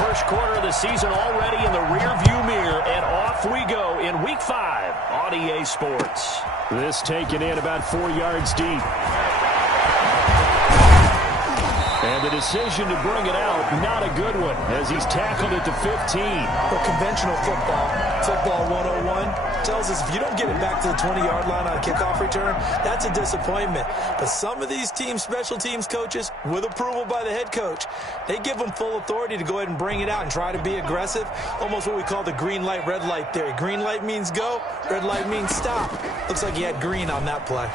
first quarter of the season already in the rearview mirror, and off we go in Week 5 on EA Sports. This taken in about 4 yards deep. And the decision to bring it out, not a good one, as he's tackled at the 15. Well, conventional football 101, tells us if you don't get it back to the 20-yard line on a kickoff return, that's a disappointment. But some of these special teams coaches, with approval by the head coach, they give them full authority to go ahead and bring it out and try to be aggressive, almost what we call the green light, red light theory. Green light means go, red light means stop. Looks like he had green on that play.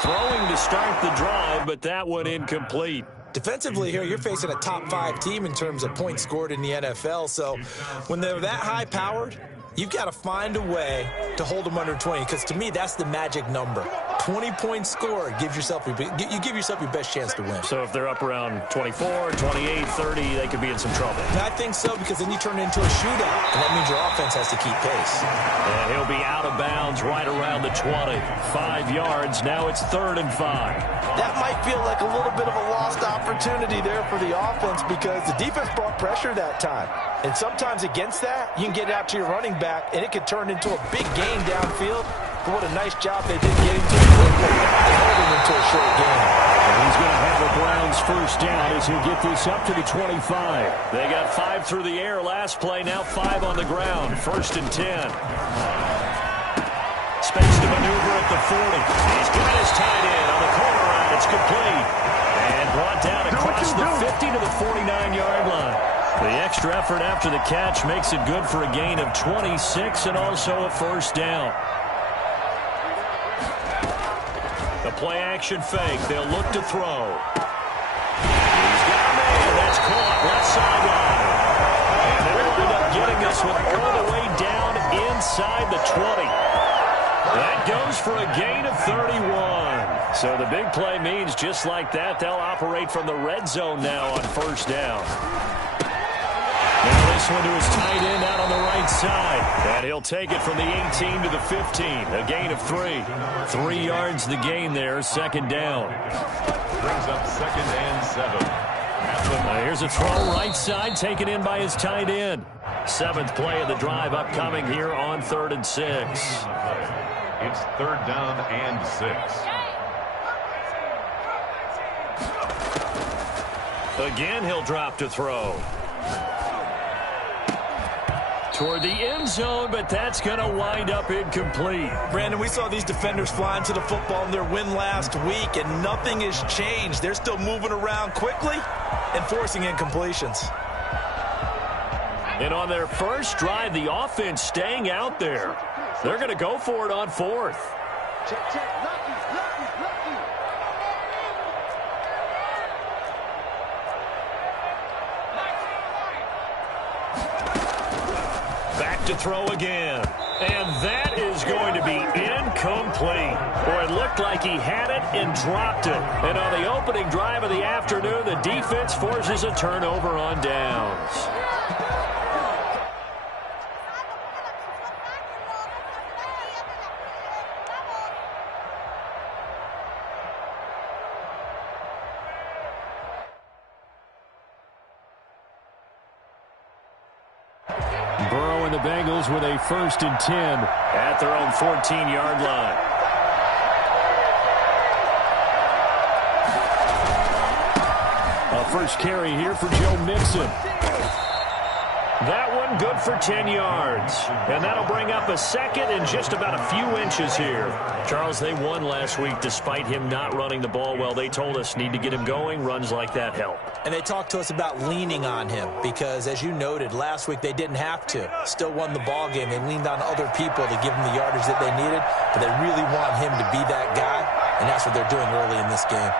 Throwing to start the drive, but that one incomplete. Defensively here, you're facing a top-5 team in terms of points scored in the NFL. So when they're that high-powered, you've got to find a way to hold them under 20, because to me, that's the magic number. 20 points scored, you give yourself your best chance to win. So if they're up around 24, 28, 30, they could be in some trouble. And I think so, because then you turn it into a shootout, and that means your offense has to keep pace. And he'll be out of bounds right around the 20. 5 yards, now it's 3rd and 5. That might feel like a little bit of a lost opportunity there for the offense, because the defense brought pressure that time. And sometimes against that, you can get it out to your running back, and it could turn into a big gain downfield. But what a nice job they did getting to the football. They held him into a short game. And he's going to have the Browns first down as he'll get this up to the 25. They got 5 through the air last play, now 5 on the ground. 1st and 10. Space to maneuver at the 40. He's got his tight end on the corner route. It's complete. And brought down across the 50 to the 49-yard line. The extra effort after the catch makes it good for a gain of 26 and also a first down. The play-action fake. They'll look to throw. He's got a man. That's caught left sideline. And they'll end up getting this one all the way down inside the 20. That goes for a gain of 31. So the big play means just like that, they'll operate from the red zone now on first down. Now this one to his tight end out on the right side. And he'll take it from the 18 to the 15. A gain of 3. 3 yards the gain there, 2nd down. Brings up 2nd and 7. Here's a throw right side, taken in by his tight end. 7th play of the drive upcoming here on 3rd and 6. It's 3rd down and 6. Again, he'll drop to throw. Toward the end zone, but that's going to wind up incomplete. Brandon, we saw these defenders flying to the football in their win last week, and nothing has changed. They're still moving around quickly and forcing incompletions. And on their first drive, the offense staying out there. They're going to go for it on 4th. Check, check, lucky, lucky, lucky. Back to throw again. And that is going to be incomplete. Boy, it looked like he had it and dropped it. And on the opening drive of the afternoon, the defense forces a turnover on downs. Burrow and the Bengals with a 1st and 10 at their own 14-yard line. A first carry here for Joe Mixon. That one good for 10 yards. And that'll bring up a 2nd and just about a few inches here. Charles, they won last week despite him not running the ball well. They told us need to get him going. Runs like that help. And they talked to us about leaning on him because, as you noted, last week they didn't have to. Still won the ball game. They leaned on other people to give them the yardage that they needed, but they really want him to be that guy, and that's what they're doing early in this game.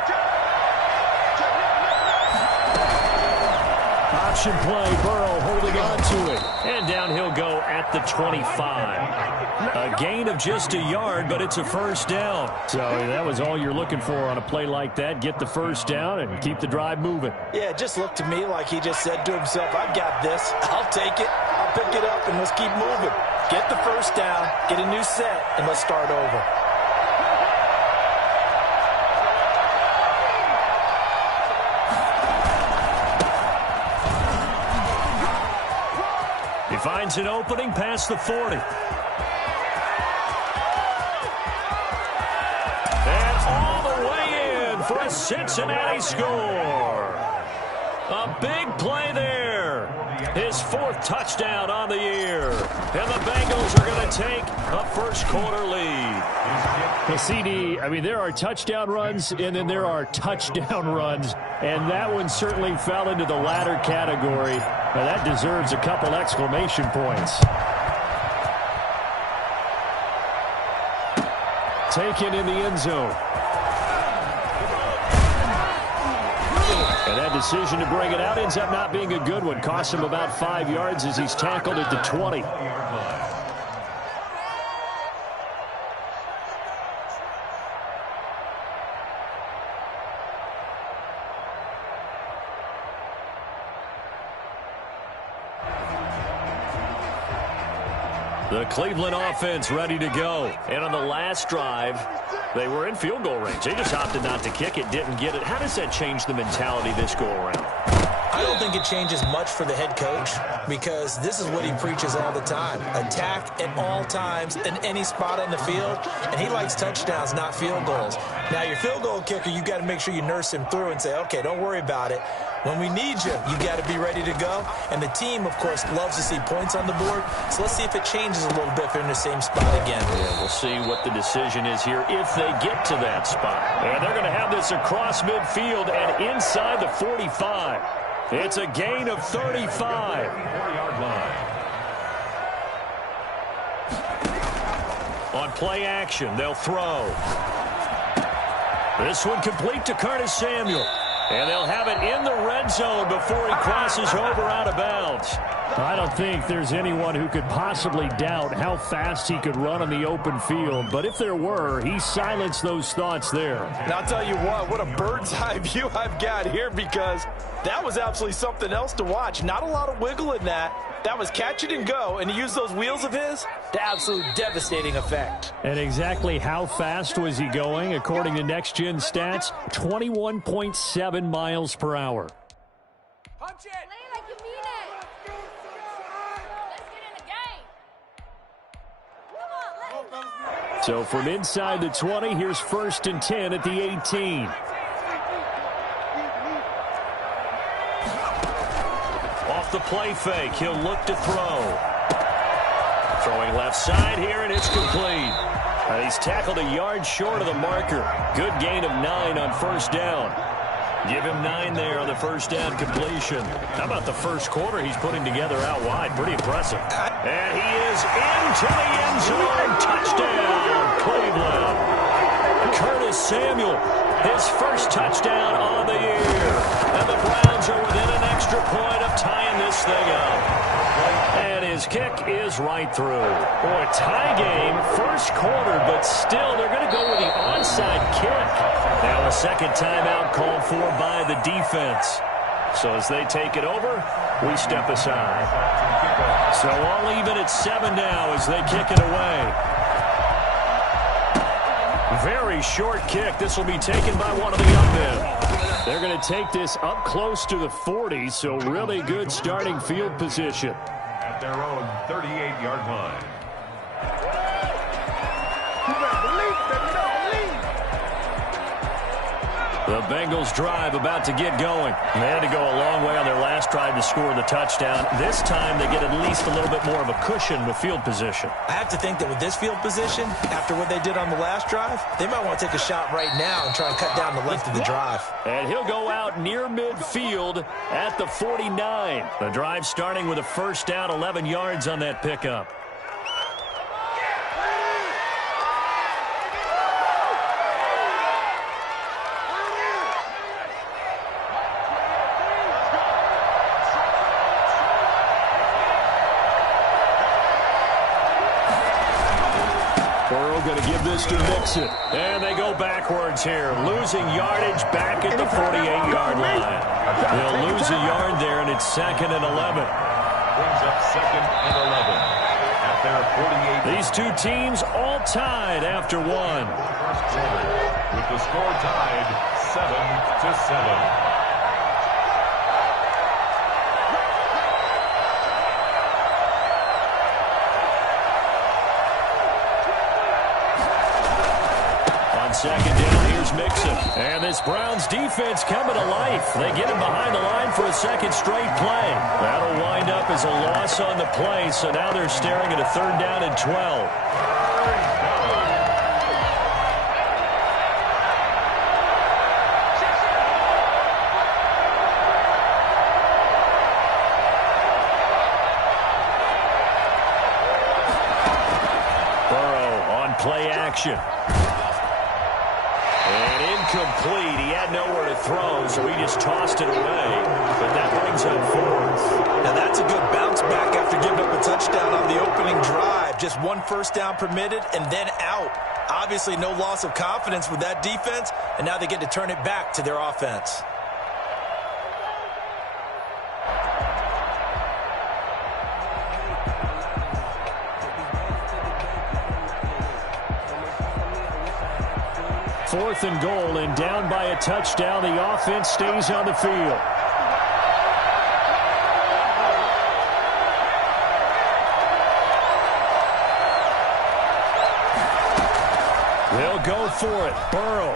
Option play, Burrow holding on to it. And down he'll go at the 25. A gain of just a yard, but it's a first down. So that was all you're looking for on a play like that. Get the first down and keep the drive moving. Yeah, it just looked to me like he just said to himself, I've got this. I'll take it. I'll pick it up, and let's keep moving. Get the first down, get a new set, and let's start over. finds an opening past the 40. And all the way in for a Cincinnati score. A big play there. His 4th touchdown on the year. And the Bengals are going to take a first-quarter lead. Well, CD, I mean, there are touchdown runs, and then there are touchdown runs. And that one certainly fell into the latter category. Now, that deserves a couple exclamation points. Taken in the end zone. And that decision to bring it out ends up not being a good one. Costs him about 5 yards as he's tackled at the 20. The Cleveland offense ready to go. And on the last drive, they were in field goal range. They just opted not to kick it, didn't get it. How does that change the mentality this go around? I don't think it changes much for the head coach because this is what he preaches all the time. Attack at all times in any spot on the field, and he likes touchdowns, not field goals. Now, your field goal kicker, you got to make sure you nurse him through and say, okay, don't worry about it. When we need you, you got to be ready to go. And the team, of course, loves to see points on the board. So let's see if it changes a little bit if they're in the same spot again. Yeah, we'll see what the decision is here if they get to that spot. And they're going to have this across midfield and inside the 45. It's a gain of 35. 40-yard line. On play action, they'll throw. This one complete to Curtis Samuel. And they'll have it in the red zone before he crosses over out of bounds. I don't think there's anyone who could possibly doubt how fast he could run on the open field. But if there were, he silenced those thoughts there. And I'll tell you what a bird's eye view I've got here because that was absolutely something else to watch. Not a lot of wiggle in that. That was catch it and go, and to use those wheels of his, the absolute devastating effect. And exactly how fast was he going? According to Next Gen Stats, 21.7 miles per hour. Punch it! Play like you mean it! Let's get in the game! Come on, let's go! So from inside the 20, here's 1st and 10 at the 18. Off the play fake, he'll look to throw. Throwing left side here, and it's complete. He's tackled a yard short of the marker. Good gain of 9 on 1st down. Give him 9 there on the 1st down completion. How about the first quarter he's putting together out wide? Pretty impressive. And he is into the end zone. Touchdown, Cleveland. Curtis Samuel, his 1st touchdown on the year. And the Browns are within an extra point of tying this thing up. And his kick is right through. Boy, tie game, 1st quarter, but still they're going to go with the onside kick. Now a second timeout called for by the defense. So as they take it over, we step aside. So all even at 7 now as they kick it away. Very short kick. This will be taken by one of the young men. They're going to take this up close to the 40, so really good starting field position. At their own 38-yard line. The Bengals drive about to get going. They had to go a long way on their last drive to score the touchdown. This time they get at least a little bit more of a cushion with field position. I have to think that with this field position, after what they did on the last drive, they might want to take a shot right now and try and cut down the length of the drive. And he'll go out near midfield at the 49. The drive starting with a 1st down, 11 yards on that pickup. Going to give this to Mixon. And they go backwards here, losing yardage back at the 48-yard line. They'll lose a yard there, and it's 2nd and 11. Brings up 2nd and 11 at their 48. These two teams all tied after one. First quarter with the score tied 7-7. second down. Here's Mixon. And this Browns defense coming to life. They get him behind the line for a second straight play. That'll wind up as a loss on the play, so now they're staring at a third down and 12. Play action. And incomplete. He had nowhere to throw, so he just tossed it away. But that brings up fourth. Now that's a good bounce back after giving up a touchdown on the opening drive. Just one first down permitted and then out. Obviously no loss of confidence with that defense, and now they get to turn it back to their offense. Fourth and goal, and down by a touchdown. The offense stays on the field. They'll go for it. Burrow.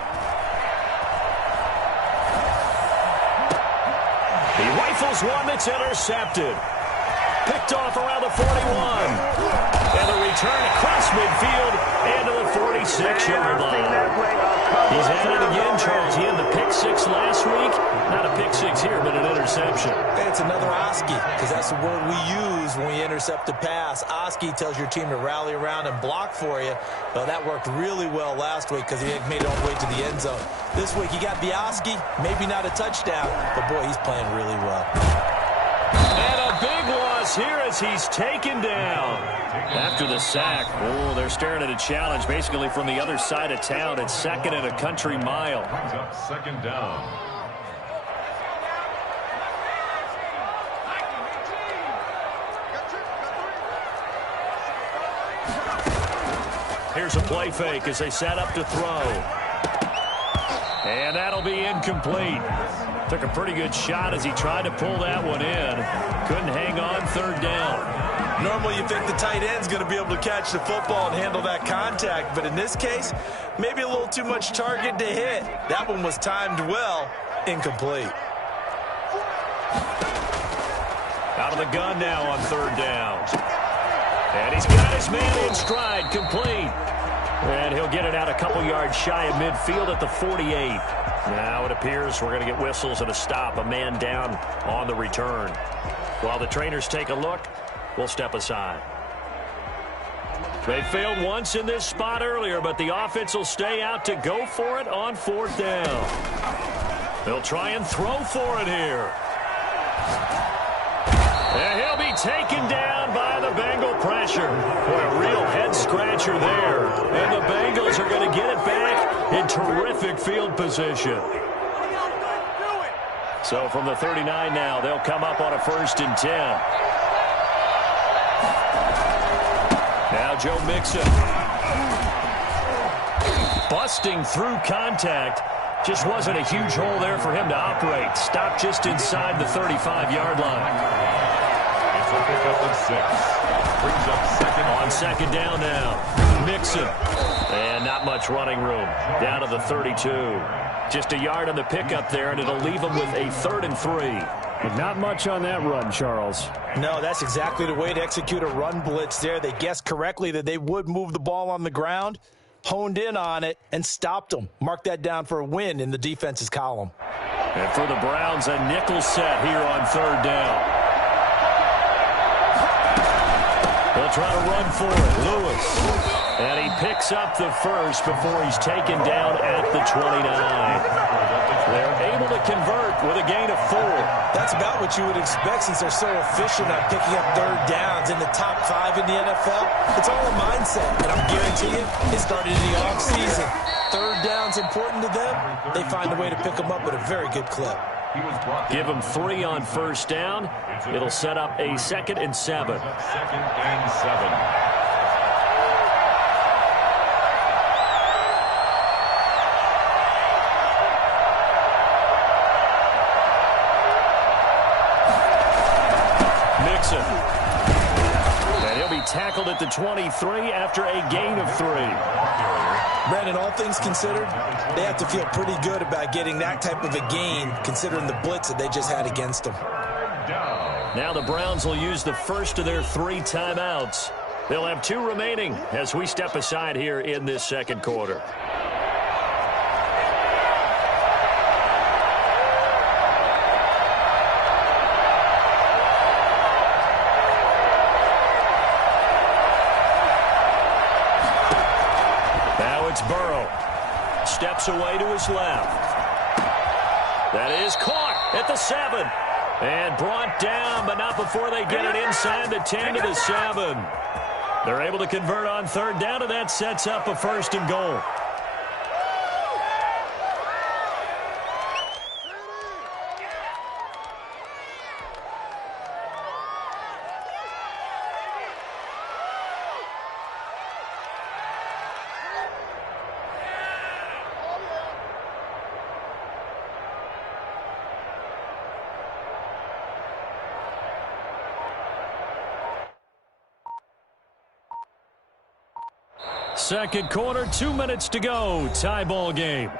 He rifles one that's intercepted. Picked off around the 41. And the return across midfield and to the 46-yard line. He's at it again, Charles. He had the pick six last week. Not a pick six here, but an interception. It's another Oski, because that's the word we use when we intercept a pass. Oski tells your team to rally around and block for you. Well, that worked really well last week because he made it all the way to the end zone. This week he got the Oski, maybe not a touchdown, but boy, he's playing really well. And a big loss here as he's taken down. After the sack, oh, they're staring at a challenge basically from the other side of town. It's second and a country mile. Brings up second down. Here's a play fake as they set up to throw. And that'll be incomplete. Took a pretty good shot as he tried to pull that one in. Couldn't hang on third down. Normally you think the tight end's going to be able to catch the football and handle that contact, but in this case, maybe a little too much target to hit. That one was timed well. Incomplete. Out of the gun now on third down. And he's got his man in stride, complete. And he'll get it out a couple yards shy of midfield at the 48. Now it appears we're going to get whistles and a stop. A man down on the return. While the trainers take a look, we'll step aside. They failed once in this spot earlier, but the offense will stay out to go for it on fourth down. They'll try and throw for it here. And he'll be taken down by the Bengal pressure. Boy, a real head-scratcher there. And the Bengals are going to get it back in terrific field position. So from the 39 now, they'll come up on a 1st and 10. Now Joe Mixon. Busting through contact. Just wasn't a huge hole there for him to operate. Stopped just inside the 35-yard line. It's a pickup of 6. Brings up second. On second down now. Mixon. And not much running room. Down to the 32. Just a yard on the pickup there, and it'll leave him with a 3rd and 3. But not much on that run, Charles. No, that's exactly the way to execute a run blitz there. They guessed correctly that they would move the ball on the ground, honed in on it, and stopped them. Mark that down for a win in the defense's column. And for the Browns, a nickel set here on third down. They'll try to run for it. Lewis. And he picks up the first before he's taken down at the 29. They're able to convert with a gain of 4. That's about what you would expect since they're so efficient at picking up third downs in the top 5 in the NFL. It's all a mindset, and I'm guaranteeing it started in the offseason. Third down's important to them. They find a way to pick them up with a very good clip. Give him 3 on first down. It'll set up a 2nd and 7. 2nd and 7. And he'll be tackled at the 23 after a gain of 3. Brandon, all things considered, they have to feel pretty good about getting that type of a gain considering the blitz that they just had against them. Now the Browns will use the first of their 3 timeouts. They'll have 2 remaining as we step aside here in this second quarter. Burrow steps away to his left. That is caught at the 7 and brought down, but not before they get it inside the 10 to the 7. They're able to convert on 3rd down, and that sets up a 1st and goal. Second quarter, 2 minutes to go. Tie ball game.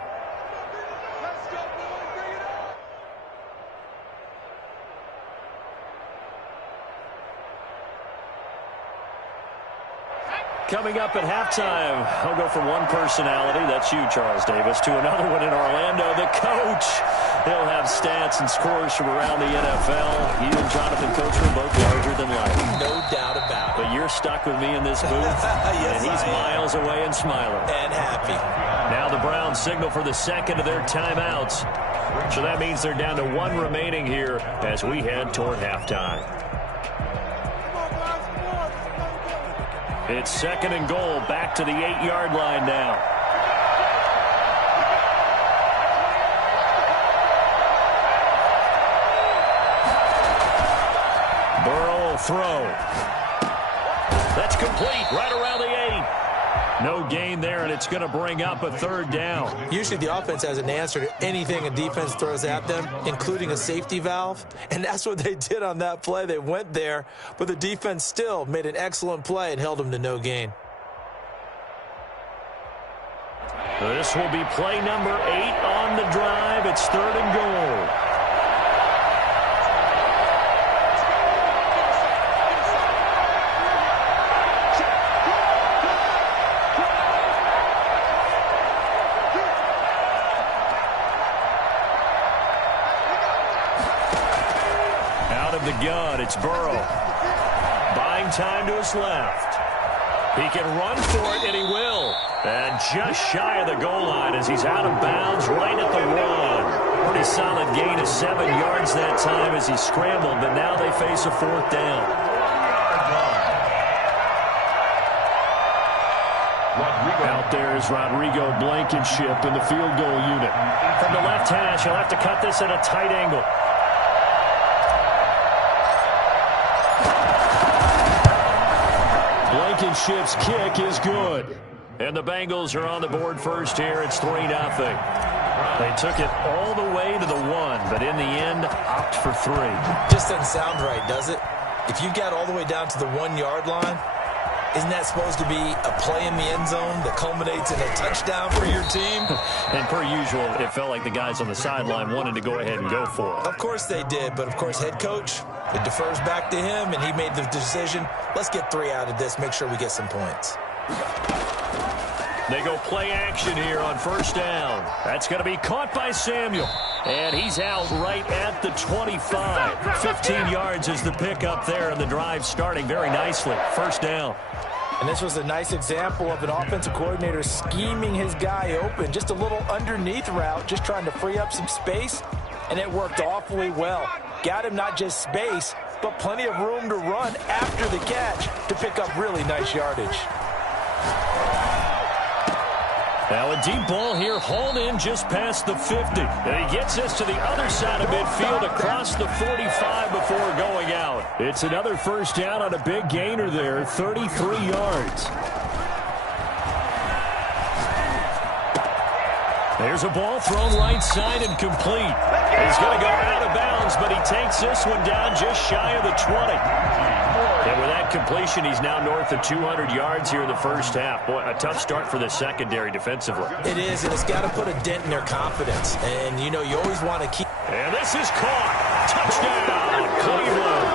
Coming up at halftime, I'll go from one personality, that's you, Charles Davis, to another one in Orlando, the coach. He'll have stats and scores from around the NFL. You and Jonathan, Coach, are both larger than life. No doubt about it. But you're stuck with me in this booth, yes, and he's miles away and smiling. And happy. Now the Browns signal for the second of their timeouts. So that means they're down to 1 remaining here as we head toward halftime. It's 2nd and goal, back to the 8-yard line now. Burrow will throw. That's complete, right around the 8. No gain there, and it's going to bring up a 3rd down. Usually the offense has an answer to anything a defense throws at them, including a safety valve. And that's what they did on that play. They went there, but the defense still made an excellent play and held them to no gain. This will be play number 8 on the drive. It's 3rd and goal. The gun, it's Burrow. Buying time to his left. He can run for it, and he will. And just shy of the goal line as he's out of bounds right at the 1. Pretty solid gain of 7 yards that time as he scrambled, but now they face a 4th down. Out there is Rodrigo Blankenship in the field goal unit. From the left hash, he'll have to cut this at a tight angle. Blankenship's kick is good. And the Bengals are on the board first here. It's 3-0. They took it all the way to the 1, but in the end, opt for 3. Just doesn't sound right, does it? If you got all the way down to the 1-yard line, isn't that supposed to be a play in the end zone that culminates in a touchdown for your team? And per usual, it felt like the guys on the sideline wanted to go ahead and go for it. Of course they did, but of course head coach, it defers back to him, and he made the decision, let's get 3 out of this, make sure we get some points. They go play action here on 1st down. That's going to be caught by Samuel. And he's out right at the 25. 15 yards is the pickup there, and the drive starting very nicely. 1st down. And this was a nice example of an offensive coordinator scheming his guy open. Just a little underneath route, just trying to free up some space, and it worked awfully well. Got him not just space, but plenty of room to run after the catch to pick up really nice yardage. Now a deep ball here, hauled in just past the 50. And he gets this to the other side of midfield across the 45 before going out. It's another 1st down on a big gainer there, 33 yards. There's a ball thrown right side and complete. He's going to go out of bounds, but he takes this one down just shy of the 20. And with that completion, he's now north of 200 yards here in the first half. Boy, a tough start for the secondary defensively. It is, and it's got to put a dent in their confidence. And, you know, you always want to keep... And this is caught. Touchdown, Cleveland.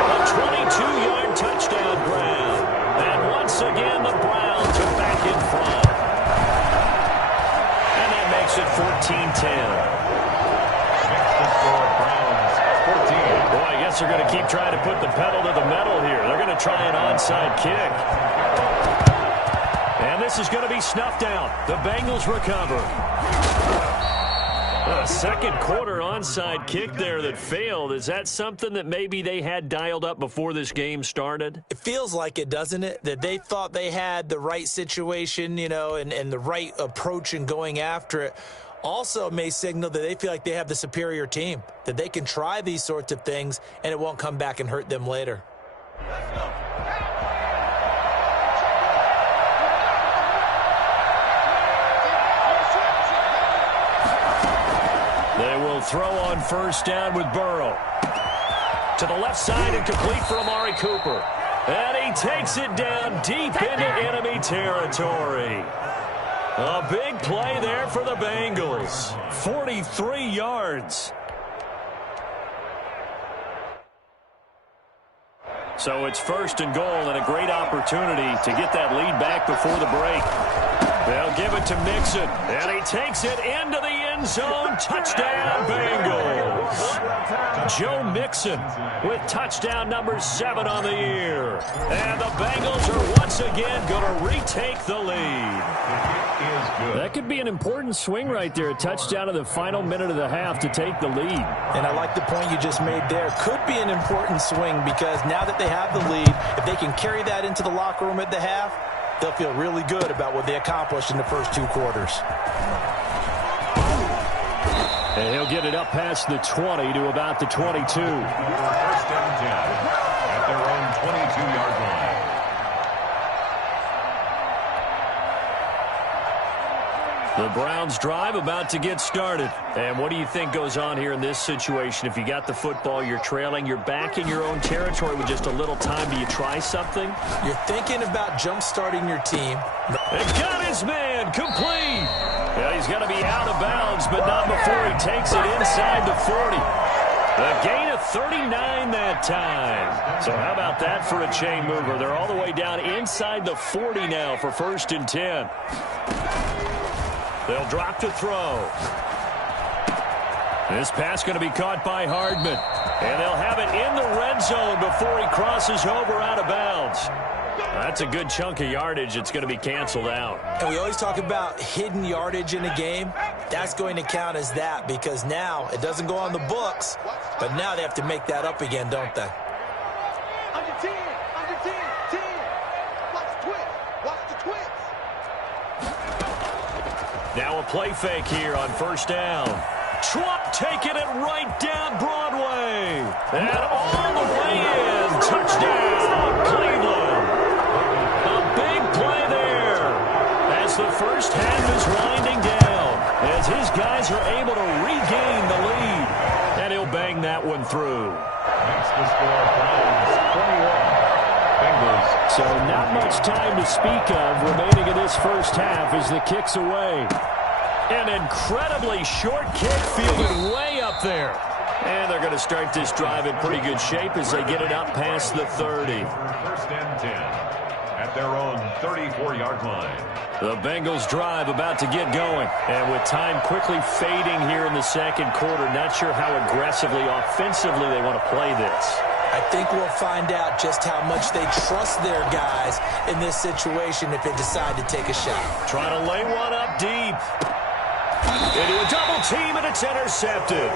A 22-yard touchdown grab. And once again, the Browns are back in front. And that makes it 14-10. Boy, I guess they're going to keep trying to put the pedal to the metal here. They're going to try an onside kick. And this is going to be snuffed out. The Bengals recover. A second quarter onside kick there that failed. Is that something that maybe they had dialed up before this game started? It feels like it, doesn't it? That they thought they had the right situation, you know, and the right approach in going after it. Also may signal that they feel like they have the superior team, that they can try these sorts of things and it won't come back and hurt them later. They will throw on first down with Burrow. To the left side and complete for Amari Cooper. And he takes it down deep into enemy territory. A big play there for the Bengals. 43 yards. So it's first and goal and a great opportunity to get that lead back before the break. They'll give it to Mixon, and he takes it into the end zone. Touchdown, Bengals. Joe Mixon with touchdown number 7 on the year. And the Bengals are once again going to retake the lead. That could be an important swing right there. A touchdown in the final minute of the half to take the lead. And I like the point you just made there. Could be an important swing because now that they have the lead, if they can carry that into the locker room at the half, they'll feel really good about what they accomplished in the first 2 quarters. And he'll get it up past the 20 to about the 22. First and 10 at their own 22-yard line. The Browns drive about to get started. And what do you think goes on here in this situation? If you got the football, you're trailing, you're back in your own territory with just a little time. Do you try something? You're thinking about jump-starting your team. And got his man complete. Yeah, he's going to be out of bounds, but not before he takes it inside the 40. A gain of 39 that time. So how about that for a chain mover? They're all the way down inside the 40 now for first and 10. They'll drop to throw. This pass going to be caught by Hardman. And they'll have it in the red zone before he crosses over out of bounds. That's a good chunk of yardage. It's going to be canceled out. And we always talk about hidden yardage in a game. That's going to count as that because now it doesn't go on the books, but now they have to make that up again, don't they? Under 10, 10. Watch the twist. Watch the twist. Now a play fake here on first down. Trump taking it right down Broadway. And all the way in. Touchdown, Cleveland. A big play there as the first half is winding down. As his guys are able to regain the lead. And he'll bang that one through. Makes the score Browns 21. Bengals. So not much time to speak of remaining in this first half as the kick's away. An incredibly short kick fielded way up there. And they're going to start this drive in pretty good shape as they get it up past the 30. First and 10 at their own 34-yard line. The Bengals drive about to get going. And with time quickly fading here in the second quarter, not sure how aggressively, offensively they want to play this. I think we'll find out just how much they trust their guys in this situation if they decide to take a shot. Trying to lay one up deep. Into a double team, and it's intercepted.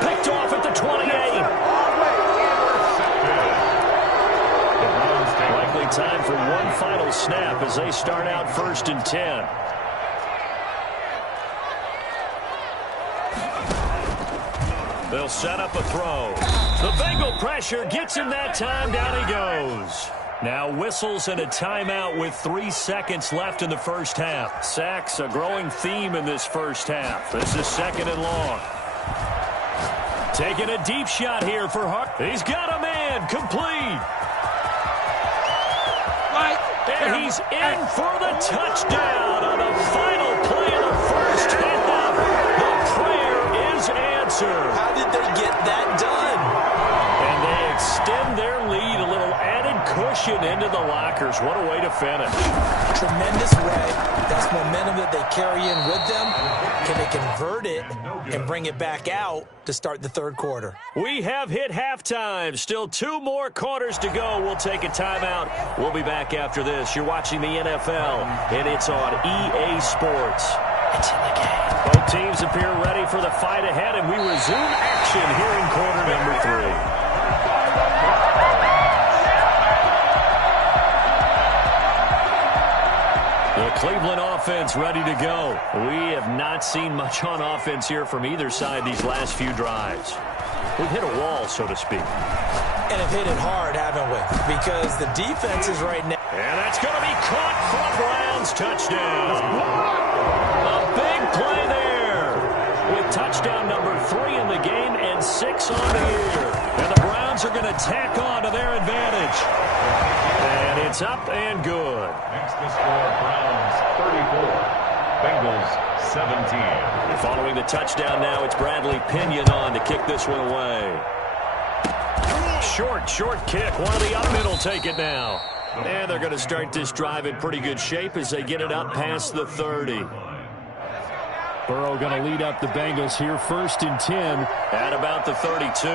Picked off at the 28. Likely time for one final snap as they start out first and 10. They'll set up a throw. The Bengal pressure gets him that time. Down he goes. Now whistles and a timeout with 3 seconds left in the first half. Sacks, a growing theme in this first half. This is second and long. Taking a deep shot here for Hart. He's got him in. again, complete. And he's in for the touchdown on the final play of the first half. The prayer is answered. How did they get that done? And they extend their lead, a little added cushion into the lockers. What a way to finish. Tremendous way. That's momentum that they carry in with them. Can they convert it and bring it back out to start the third quarter? We have hit halftime. Still 2 more quarters to go. We'll take a timeout. We'll be back after this. You're watching the NFL, and it's on EA Sports. It's in the game. Both teams appear ready for the fight ahead, and we resume action here in quarter number 3. The Cleveland offense ready to go. We have not seen much on offense here from either side these last few drives. We've hit a wall, so to speak. And have hit it hard, haven't we? Because the defense is right now. And that's going to be caught for a Browns touchdown. A big play there. With touchdown number 3 in the game and 6 on the year. And the Browns are going to tack on to their advantage. And it's up and good. Makes the score Browns 34, Bengals 17. Following the touchdown now, it's Bradley Pinion on to kick this one away. Short kick. One of the up mid will take it now. And they're going to start this drive in pretty good shape as they get it up past the 30. Burrow going to lead up the Bengals here, 1st and 10 at about the 32.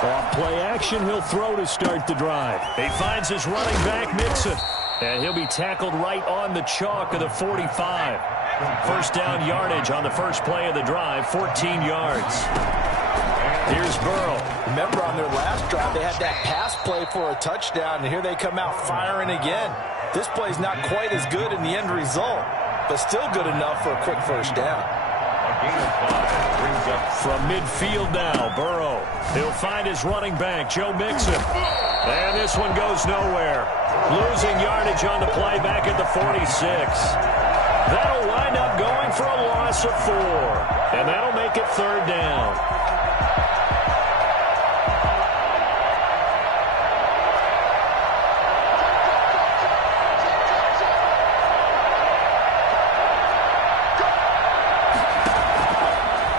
Off play action, he'll throw to start the drive. He finds his running back, Mixon. And he'll be tackled right on the chalk of the 45. First down yardage on the first play of the drive, 14 yards. Here's Burrow. Remember on their last drive, they had that pass play for a touchdown, and here they come out firing again. This play's not quite as good in the end result, but still good enough for a quick first down. A gain of 5 brings up From midfield now, Burrow. He'll find his running back, Joe Mixon. And this one goes nowhere. Losing yardage on the play back at the 46. That'll wind up going for a loss of 4. And that'll make it 3rd down.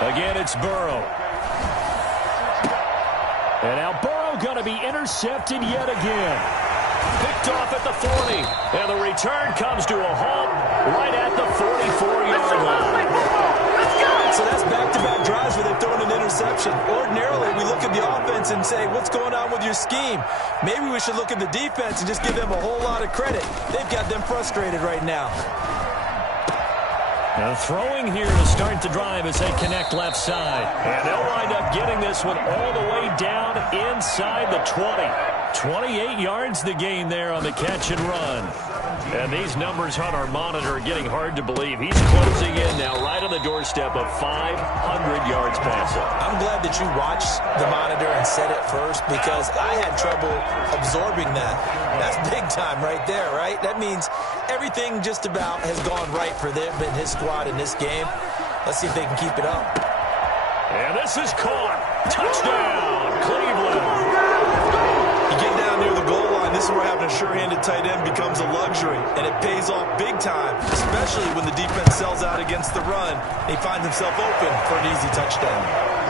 Again, it's Burrow. And now Burrow going to be intercepted yet again. Picked off at the 40. And the return comes to a halt right at the 44-yard line. So that's back-to-back drives where they've thrown an interception. Ordinarily, we look at the offense and say, what's going on with your scheme? Maybe we should look at the defense and just give them a whole lot of credit. They've got them frustrated right now. Now throwing here to start the drive as they connect left side. And they'll wind up getting this one all the way down inside the 20. 28 yards the gain there on the catch and run. And these numbers on our monitor are getting hard to believe. He's closing in now right on the doorstep of 500 yards passing. I'm glad that you watched the monitor and said it first because I had trouble absorbing that. That's big time right there, right? That means everything just about has gone right for them and his squad in this game. Let's see if they can keep it up. And this is caught. Touchdown, Cleveland. You get down near the goal line, this is where having a sure-handed tight end becomes a luxury, and it pays off big time, especially when the defense sells out against the run. He finds himself open for an easy touchdown.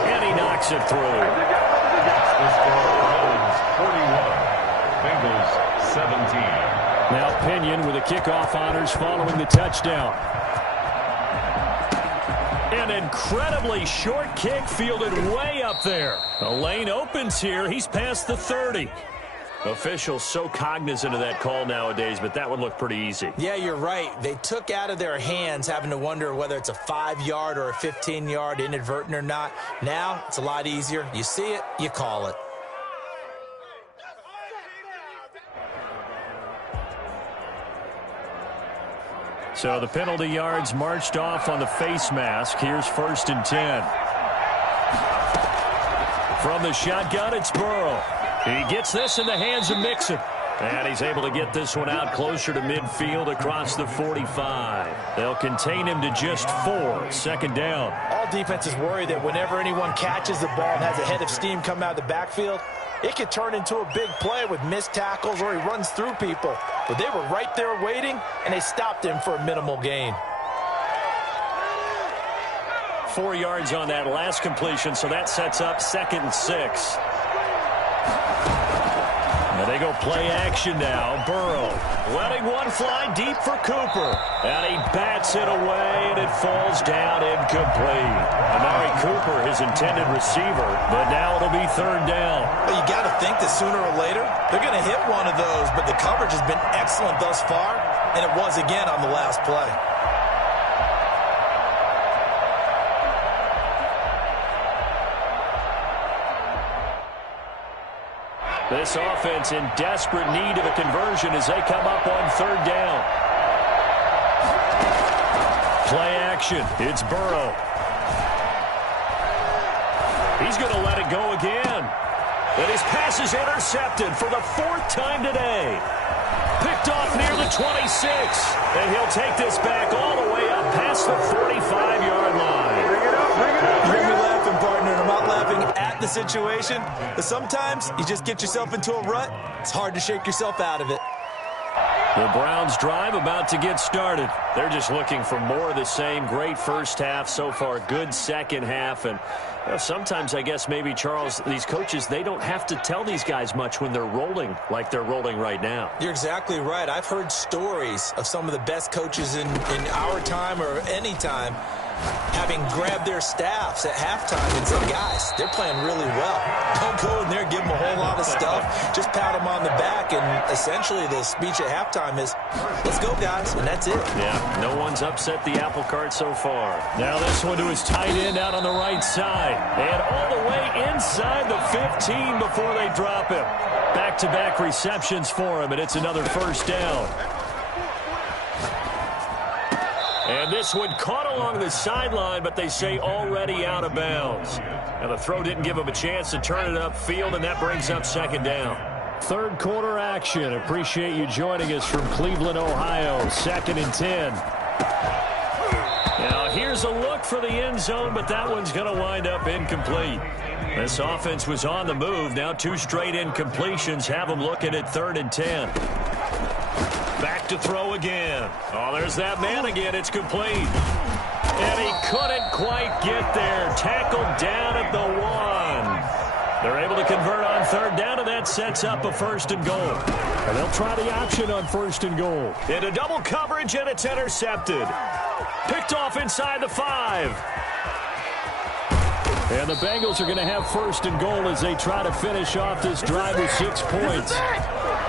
And he knocks it through. the score Browns 41, Bengals 17. Now Pinion with the kickoff honors following the touchdown. An incredibly short kick fielded way up there. The lane opens here. He's past the 30. Officials so cognizant of that call nowadays, but that would look pretty easy. Yeah, you're right. They took out of their hands having to wonder whether it's a 5-yard or a 15-yard inadvertent or not. Now it's a lot easier. You see it, you call it. So the penalty yards marched off on the face mask. Here's 1st and 10. From the shotgun, it's Burrow. He gets this in the hands of Mixon. And he's able to get this one out closer to midfield across the 45. They'll contain him to just 4. 2nd down. All defenses worry that whenever anyone catches the ball and has a head of steam come out of the backfield, it could turn into a big play with missed tackles or he runs through people. But they were right there waiting, and they stopped him for a minimal gain. 4 yards on that last completion, so that sets up 2nd and 6. And they go play action now. Burrow letting one fly deep for Cooper. And he bats it away, and it falls down incomplete. Amari Cooper, his intended receiver, but now it'll be 3rd down. Well, you got to think that sooner or later they're going to hit one of those, but the coverage has been excellent thus far, and it was again on the last play. This offense in desperate need of a conversion as they come up on 3rd down. Play action. It's Burrow. He's going to let it go again. And his pass is intercepted for the 4th time today. Picked off near the 26. And he'll take this back all the way up past the 45-yard line. Bring it up, bring it up. You hear me laughing, partner, and I'm not laughing at the situation. But sometimes you just get yourself into a rut. It's hard to shake yourself out of it. The Browns drive about to get started. They're just looking for more of the same. Great first half so far. Good second half. And sometimes, I guess, maybe, Charles, these coaches, they don't have to tell these guys much when they're rolling like they're rolling right now. You're exactly right. I've heard stories of some of the best coaches in our time or any time having grabbed their staffs at halftime and said, guys, they're playing really well. Don't go in there, give them a whole lot of stuff. Just pat them on the back, and essentially the speech at halftime is, let's go, guys, and that's it. Yeah, no one's upset the apple cart so far. Now this one to his tight end out on the right side. And all the way inside the 15 before they drop him. Back-to-back receptions for him, and it's another 1st down. And this one caught along the sideline, but they say already out of bounds. And the throw didn't give him a chance to turn it upfield, and that brings up 2nd down. 3rd quarter action. Appreciate you joining us from Cleveland, Ohio. 2nd and 10. Now here's a look for the end zone, but that one's going to wind up incomplete. This offense was on the move. Now 2 straight incompletions have them looking at 3rd and 10. Back to throw again. Oh, there's that man again. It's complete. And he couldn't quite get there. Tackled down at the 1. They're able to convert on 3rd down, and that sets up a 1st and goal. And they'll try the option on 1st and goal. Into double coverage, and it's intercepted. Picked off inside the 5. And the Bengals are going to have 1st and goal as they try to finish off this drive with 6 points.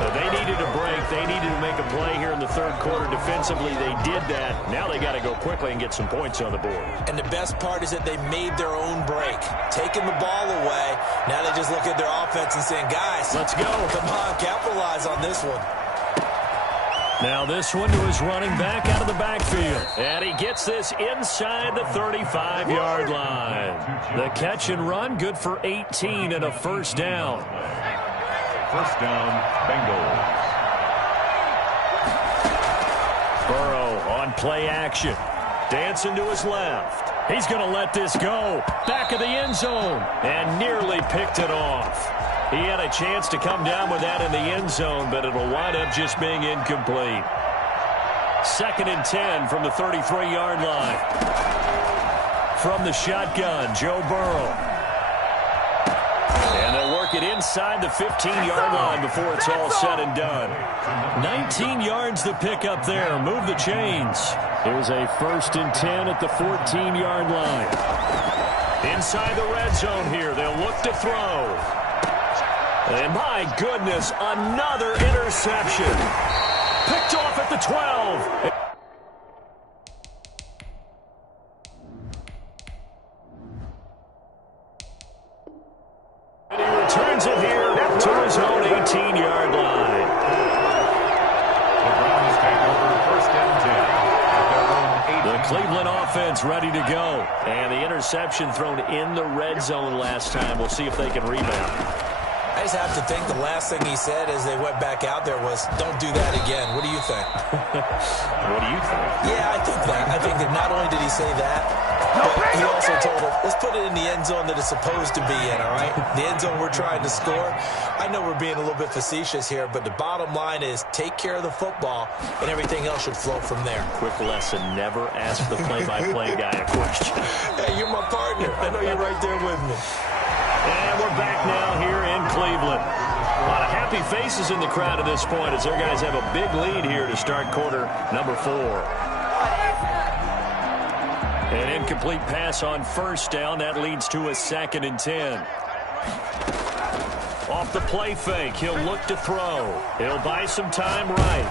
They needed a break. They needed to make a play here in the 3rd quarter. Defensively, they did that. Now they got to go quickly and get some points on the board. And the best part is that they made their own break. Taking the ball away. Now they just look at their offense and saying, guys, let's go. Come on, capitalize on this one. Now this one to his running back out of the backfield. And he gets this inside the 35-yard line. The catch and run, good for 18 and a 1st down. 1st down, Bengals. Burrow on play action. Dancing to his left. He's going to let this go. Back of the end zone. And nearly picked it off. He had a chance to come down with that in the end zone, but it'll wind up just being incomplete. 2nd and 10 from the 33-yard line. From the shotgun, Joe Burrow. And they'll work it inside the 15-yard line before it's all said and done. 19 yards to pick up there. Move the chains. Here's a 1st and 10 at the 14-yard line. Inside the red zone here. They'll look to throw. And my goodness, another interception. Picked off at the 12. And he returns it here to his own 18-yard line. The Browns take over 1st and 10 at their own 18. The Cleveland offense ready to go. And the interception thrown in the red zone last time. We'll see if they can rebound. I just have to think the last thing he said as they went back out there was, don't do that again. What do you think? What do you think? Yeah, I think that. I think that not only did he say that, But he also told him, let's put it in the end zone that it's supposed to be in, all right? The end zone we're trying to score. I know we're being a little bit facetious here, but the bottom line is take care of the football, and everything else should flow from there. Quick lesson, never ask the play-by-play guy a question. Hey, you're my partner. I know you're right there with me. And we're back now here in Cleveland. A lot of happy faces in the crowd at this point as their guys have a big lead here to start quarter number 4. An incomplete pass on first down. That leads to a 2nd and 10. Off the play fake, he'll look to throw. He'll buy some time right.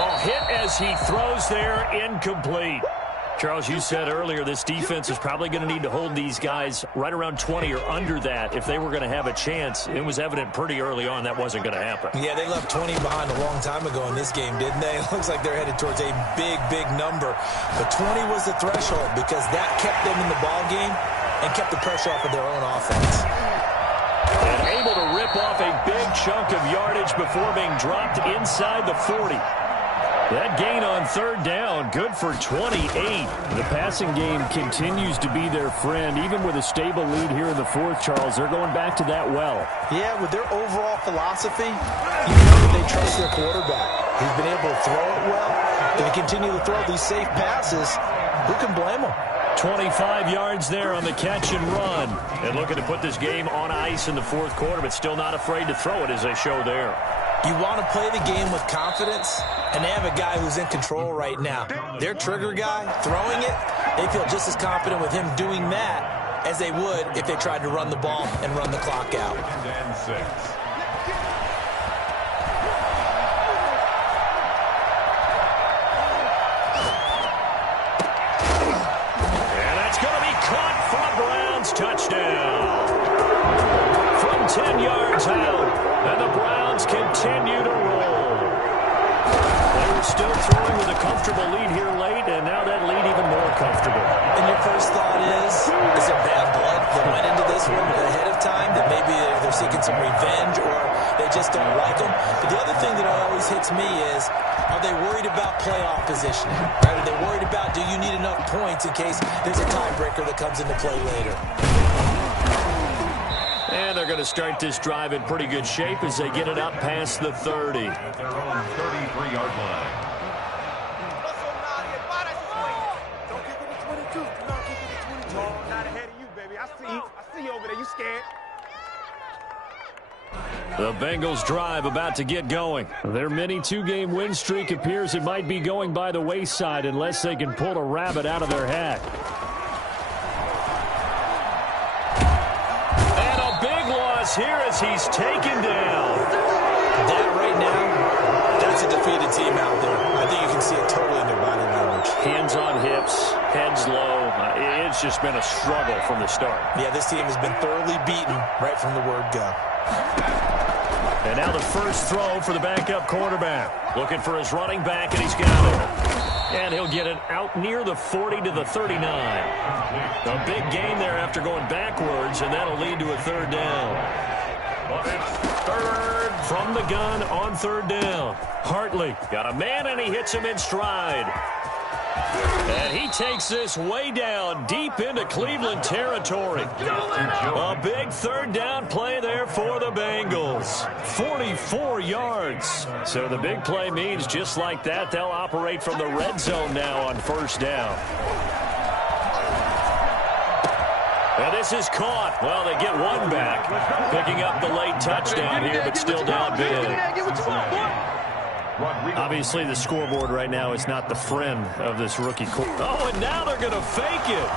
Oh, hit as he throws there, incomplete. Charles, you said earlier this defense is probably going to need to hold these guys right around 20 or under that if they were going to have a chance. It was evident pretty early on that wasn't going to happen. Yeah, they left 20 behind a long time ago in this game, didn't they? It looks like they're headed towards a big, big number. But 20 was the threshold because that kept them in the ball game and kept the pressure off of their own offense. And able to rip off a big chunk of yardage before being dropped inside the 40. That gain on third down, good for 28. The passing game continues to be their friend. Even with a stable lead here in the 4th, Charles, they're going back to that well. Yeah, with their overall philosophy, you know that they trust their quarterback. He's been able to throw it well. If they continue to throw these safe passes, who can blame them? 25 yards there on the catch and run. And looking to put this game on ice in the 4th quarter, but still not afraid to throw it as they show there. You want to play the game with confidence, and they have a guy who's in control right now. Their trigger guy, throwing it, they feel just as confident with him doing that as they would if they tried to run the ball and run the clock out. And 6. Touchdown. From 10 yards out, and the Browns continue to roll. They were still throwing with a comfortable lead here late, and now that lead even more comfortable. And your first thought is there bad blood that went into this one ahead of time, that maybe they're seeking some revenge or they just don't like them? But the other thing that always hits me is, are they worried about playoff positioning? Right? Are they worried about, do you need enough points in case there's a tiebreaker that comes into play later? And they're going to start this drive in pretty good shape as they get it up past the 30. At their own 33-yard line. Don't kick it to 22. Do not kick it to 22. No, I'm not ahead of you, baby. I see you over there. You scared. The Bengals drive about to get going. Their mini 2-game win streak appears it might be going by the wayside unless they can pull a rabbit out of their hat. And a big loss here as he's taken down. That right now, that's a defeated team out there. I think you can see it totally in their body language. Hands on hips, heads low. It's just been a struggle from the start. Yeah, this team has been thoroughly beaten right from the word go. And now the first throw for the backup quarterback. Looking for his running back, and he's got it. And he'll get it out near the 40 to the 39. A big gain there after going backwards, and that'll lead to a third down. Third from the gun on third down. Hartley got a man, and he hits him in stride. And he takes this way down deep into Cleveland territory. A big third down play there for the Bengals. 44 yards. So the big play means just like that, they'll operate from the red zone now on first down. And this is caught. Well, they get one back. Picking up the late touchdown here, but still down big. Obviously, the scoreboard right now is not the friend of this rookie quarterback. Oh, and now they're going to fake it.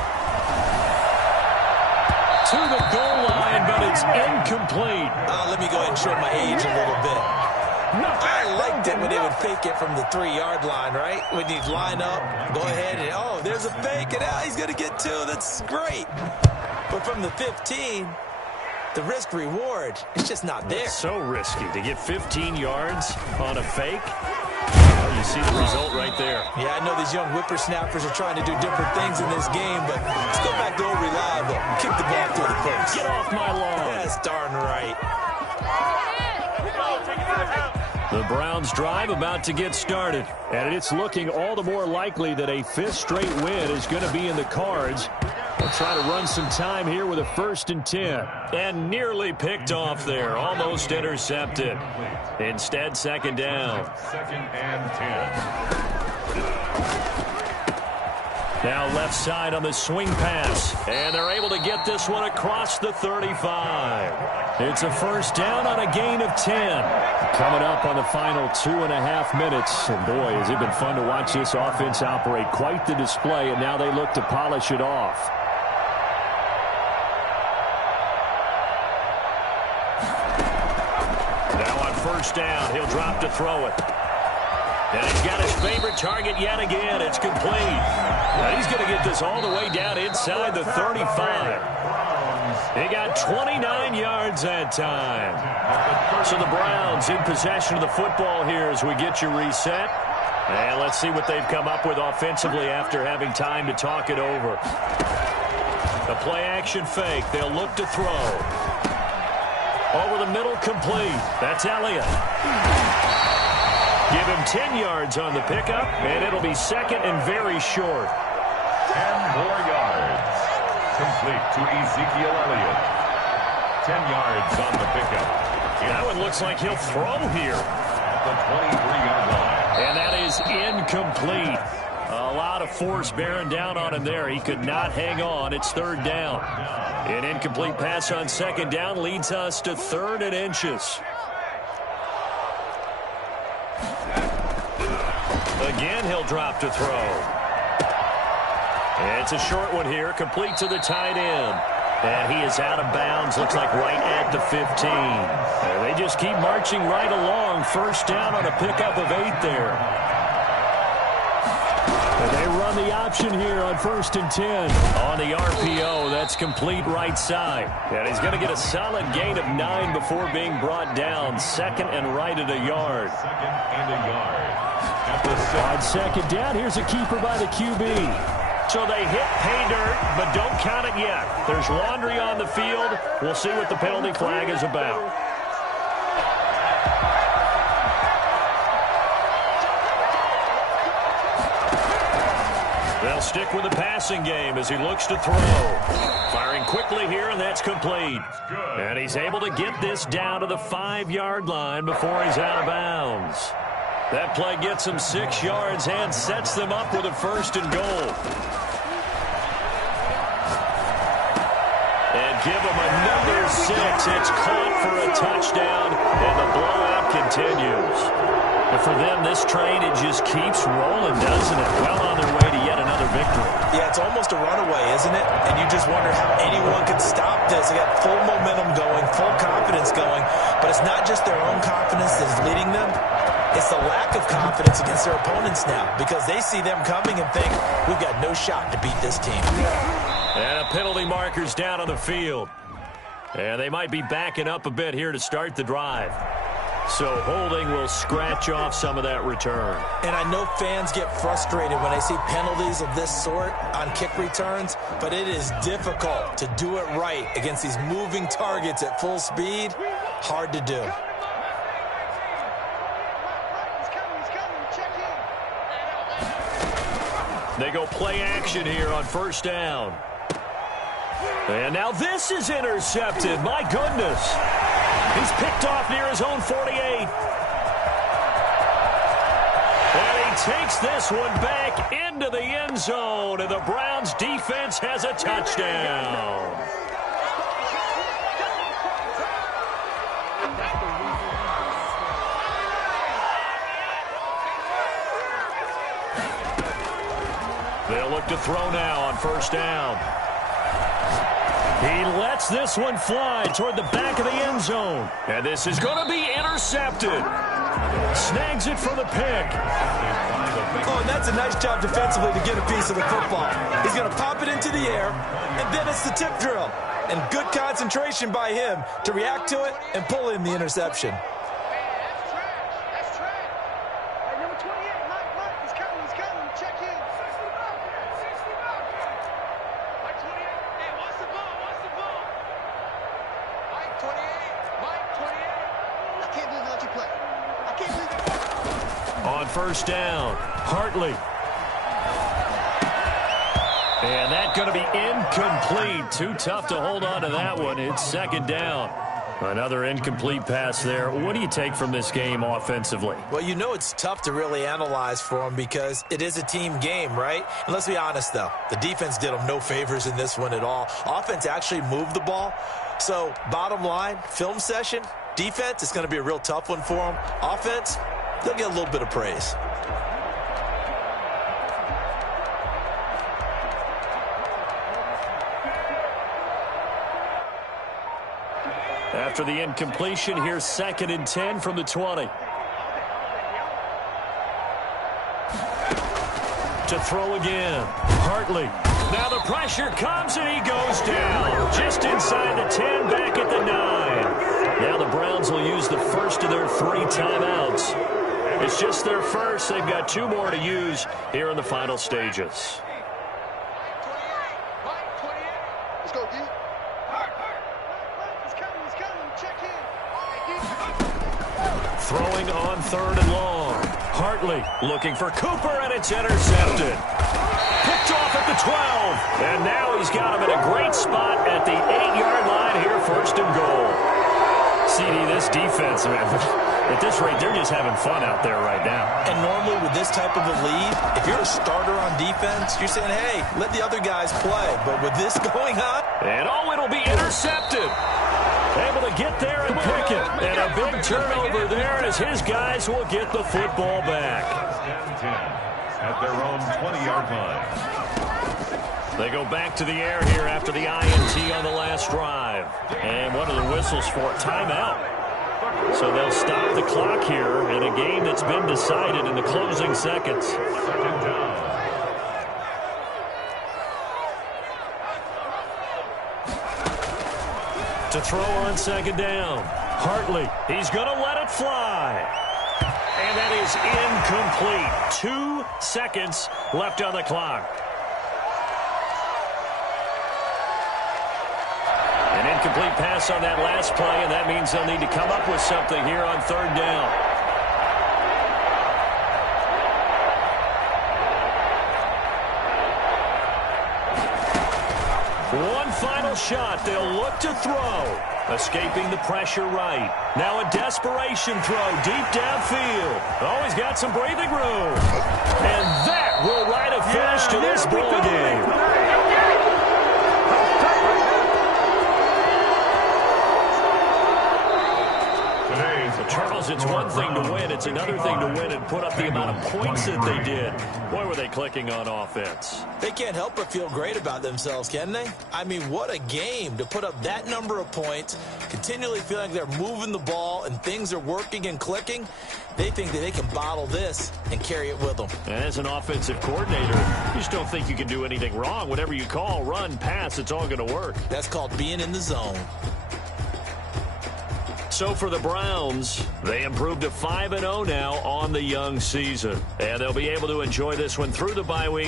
To the goal line, but it's incomplete. Let me go ahead and show my age a little bit. I liked it when they would fake it from the 3-yard line, right? When you line up, go ahead and, oh, there's a fake, and he's going to get 2. That's great. But from the 15... the risk-reward, it's just not there. It's so risky to get 15 yards on a fake. Well, you see the result right there. Yeah, I know these young whippersnappers are trying to do different things in this game, but let's go back to old reliable. Kick the ball through the post. Get off my lawn. That's darn right. The Browns drive about to get started, and it's looking all the more likely that a fifth straight win is going to be in the cards. They'll try to run some time here with a 1st and 10. And nearly picked off there, almost intercepted. Instead, 2nd down. 2nd and 10. Now left side on the swing pass. And they're able to get this one across the 35. It's a 1st down on a gain of 10. Coming up on the final 2.5 minutes. And boy, has it been fun to watch this offense operate. Quite the display, and now they look to polish it off. Now on 1st down, he'll drop to throw it. And he's got his favorite target yet again. It's complete. Now he's going to get this all the way down inside the 35. He got 29 yards that time. So the Browns in possession of the football here as we get you reset. And let's see what they've come up with offensively after having time to talk it over. The play-action fake. They'll look to throw. Over the middle, complete. That's Elliott. Give him 10 yards on the pickup, and it'll be 2nd and very short. 10 more yards. Complete to Ezekiel Elliott. 10 yards on the pickup. That one looks like he'll throw here. At the 23-yard line. And that is incomplete. A lot of force bearing down on him there. He could not hang on. It's 3rd down. An incomplete pass on 2nd down leads us to 3rd and inches. Again, he'll drop to throw. It's a short one here, complete to the tight end. And he is out of bounds, looks like right at the 15. They just keep marching right along. 1st down on a pickup of 8 there. And they run the option here on 1st and 10. On the RPO, that's complete right side. And he's going to get a solid gain of 9 before being brought down. 2nd and right at a yard. 2nd and a yard. On 2nd down, here's a keeper by the QB. So they hit pay dirt, but don't count it yet. There's laundry on the field. We'll see what the penalty flag is about. They'll stick with the passing game as he looks to throw. Firing quickly here, and that's complete. And he's able to get this down to the 5-yard line before he's out of bounds. That play gets them 6 yards and sets them up with a 1st and goal. And give them another 6. It's caught for a touchdown, and the blowout continues. But for them, this train, it just keeps rolling, doesn't it? Well on their way to yet another victory. Yeah, it's almost a runaway, isn't it? And you just wonder how anyone could stop this. They got full momentum going, full confidence going. But it's not just their own confidence that's leading them. It's the lack of confidence against their opponents now because they see them coming and think, we've got no shot to beat this team. And a penalty marker's down on the field. And they might be backing up a bit here to start the drive. So holding will scratch off some of that return. And I know fans get frustrated when they see penalties of this sort on kick returns, but it is difficult to do it right against these moving targets at full speed. Hard to do. They go play action here on 1st down. And now this is intercepted. My goodness. He's picked off near his own 48. And he takes this one back into the end zone. And the Browns defense has a touchdown. They'll look to throw now on 1st down. He lets this one fly toward the back of the end zone. And this is going to be intercepted. Snags it for the pick. Oh, and that's a nice job defensively to get a piece of the football. He's going to pop it into the air, and then it's the tip drill. And good concentration by him to react to it and pull in the interception. I can't believe first down. Hartley. And that's going to be incomplete. Too tough to hold on to that one. It's second down. Another incomplete pass there. What do you take from this game offensively? Well, you know it's tough to really analyze for them because it is a team game, right? And let's be honest, though. The defense did them no favors in this one at all. Offense actually moved the ball. So, bottom line, film session, defense, it's going to be a real tough one for them. Offense, they'll get a little bit of praise. After the incompletion, here's 2nd and 10 from the 20. To throw again. Hartley. Now the pressure comes and he goes down. Just inside the 10, back at the 9. Now the Browns will use the first of their 3 timeouts. It's just their first. They've got 2 more to use here in the final stages. Let's go, D. Throwing on 3rd and long. Hartley looking for Cooper, and it's intercepted. Picked off at the 12. And now he's got him in a great spot at the 8-yard line here, 1st and goal. CD, this defense, man, at this rate, they're just having fun out there right now. And normally with this type of a lead, if you're a starter on defense, you're saying, hey, let the other guys play. But with this going on... And it'll be intercepted. Able to get there and pick it. And a big turnover there as his guys will get the football back. At their own 20-yard line. They go back to the air here after the INT on the last drive. And what are the whistles for? Timeout. So they'll stop the clock here in a game that's been decided in the closing seconds. Second down. To throw on 2nd down. Hartley, he's going to let it fly. And that is incomplete. 2 seconds left on the clock. An incomplete pass on that last play, and that means they'll need to come up with something here on 3rd down. One final shot. They'll look to throw. Escaping the pressure right. Now a desperation throw deep downfield. Oh, he's got some breathing room. And that will write a finish to this ball game. Charles, it's one thing to win. It's another thing to win and put up the amount of points that they did. Boy, were they clicking on offense. They can't help but feel great about themselves, can they? I mean, what a game to put up that number of points, continually feeling like they're moving the ball and things are working and clicking. They think that they can bottle this and carry it with them. And as an offensive coordinator, you just don't think you can do anything wrong. Whatever you call, run, pass, it's all going to work. That's called being in the zone. So for the Browns, they improved to 5-0 now on the young season. And they'll be able to enjoy this one through the bye week.